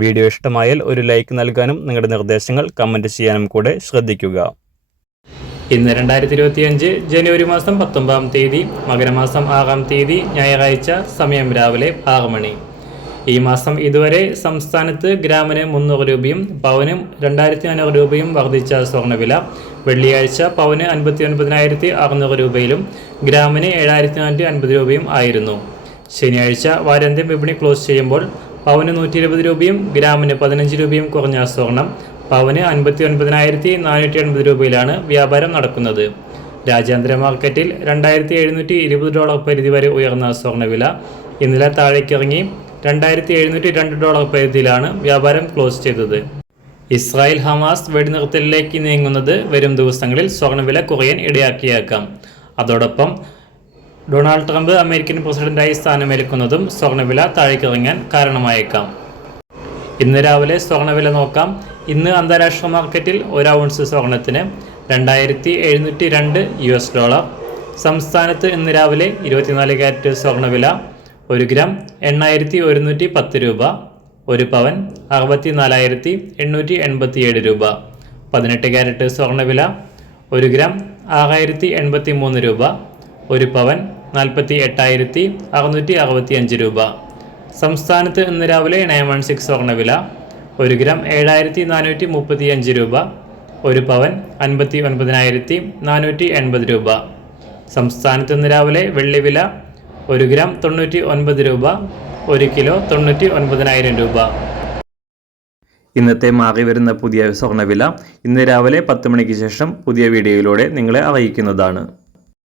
Video ഇഷ്ടമായാൽ ഒരു like നൽകാനും നിങ്ങളുടെ നിർദ്ദേശങ്ങൾ കമന്റ് ചെയ്യാനും കൂടെ ശ്രദ്ധിക്കുക. ഇന്ന് രണ്ടായിരത്തി ഇരുപത്തിയഞ്ച് ജനുവരി മാസം പത്തൊമ്പതാം തീയതി മകരമാസം ആറാം തീയതി ഞായറാഴ്ച സമയം രാവിലെ ആറ് മണി ഈ മാസം ഇതുവരെ സംസ്ഥാനത്ത് ഗ്രാമിന് മുന്നൂറ് രൂപയും പവനും രണ്ടായിരത്തി അഞ്ഞൂറ് രൂപയും വർദ്ധിച്ച സ്വർണവില. വെള്ളിയാഴ്ച പവന് അൻപത്തി ഒൻപതിനായിരത്തി അറുന്നൂറ് രൂപയിലും ഗ്രാമിന് ഏഴായിരത്തി നാനൂറ്റി അൻപത് രൂപയും ആയിരുന്നു. ശനിയാഴ്ച വാരാന്ത്യം വിപണി ക്ലോസ് ചെയ്യുമ്പോൾ പവന് നൂറ്റി ഇരുപത് രൂപയും ഗ്രാമിന് പതിനഞ്ച് രൂപയും കുറഞ്ഞ സ്വർണം. പവന് അൻപത്തി ഒൻപതിനായിരത്തി നാനൂറ്റി എൺപത് രൂപയിലാണ് വ്യാപാരം നടക്കുന്നത്. രാജ്യാന്തര മാർക്കറ്റിൽ രണ്ടായിരത്തി എഴുന്നൂറ്റി ഇരുപത് ഡോളർ പരിധി വരെ ഉയർന്ന സ്വർണവില ഇന്നലെ താഴേക്കിറങ്ങി രണ്ടായിരത്തി എഴുന്നൂറ്റി രണ്ട് ഡോളർ പരിധിയിലാണ് വ്യാപാരം ക്ലോസ് ചെയ്തത്. ഇസ്രായേൽ ഹമാസ് വെടിനിർത്തലിലേക്ക് നീങ്ങുന്നത് വരും ദിവസങ്ങളിൽ സ്വർണവില കുറയാൻ ഇടയാക്കിയേക്കാം. അതോടൊപ്പം ഡൊണാൾഡ് ട്രംപ് അമേരിക്കൻ പ്രസിഡന്റായി സ്ഥാനമേൽക്കുന്നതും സ്വർണവില താഴേക്കിറങ്ങാൻ കാരണമായേക്കാം. ഇന്ന് രാവിലെ സ്വർണവില നോക്കാം. ഇന്ന് അന്താരാഷ്ട്ര മാർക്കറ്റിൽ ഒരു സ്വർണത്തിന് രണ്ടായിരത്തി എഴുന്നൂറ്റി രണ്ട് യു എസ് ഡോളർ. സംസ്ഥാനത്ത് ഇന്ന് രാവിലെ ഇരുപത്തിനാല് കാരറ്റ് സ്വർണവില ഒരു ഗ്രാം എണ്ണായിരത്തി ഒരുന്നൂറ്റി പത്ത് രൂപ ഒരു പവൻ അറുപത്തി നാലായിരത്തി എണ്ണൂറ്റി എൺപത്തി ഏഴ് രൂപ. പതിനെട്ട് കാരറ്റ് സ്വർണവില ഒരു ഗ്രാം ആറായിരത്തി എൺപത്തി മൂന്ന് രൂപ ഒരു പവൻ നാൽപ്പത്തി എട്ടായിരത്തി അറുന്നൂറ്റി അറുപത്തി അഞ്ച് രൂപ. സംസ്ഥാനത്ത് ഇന്ന് രാവിലെ നയൻ വൺ സിക്സ് സ്വർണവില ഒരു ഗ്രാം ഏഴായിരത്തി നാനൂറ്റി മുപ്പത്തി അഞ്ച് രൂപ ഒരു പവൻ അൻപത്തി ഒൻപതിനായിരത്തി നാനൂറ്റി എൺപത് രൂപ. സംസ്ഥാനത്ത് ഇന്ന് രാവിലെ വെള്ളിവില ഒരു ഗ്രാം തൊണ്ണൂറ്റി ഒൻപത് രൂപ ഒരു കിലോ തൊണ്ണൂറ്റി ഒൻപതിനായിരം രൂപ. ഇന്നത്തെ മാറി വരുന്ന പുതിയ സ്വർണവില ഇന്ന് രാവിലെ പത്ത് മണിക്ക് ശേഷം പുതിയ വീഡിയോയിലൂടെ നിങ്ങളെ അറിയിക്കുന്നതാണ്.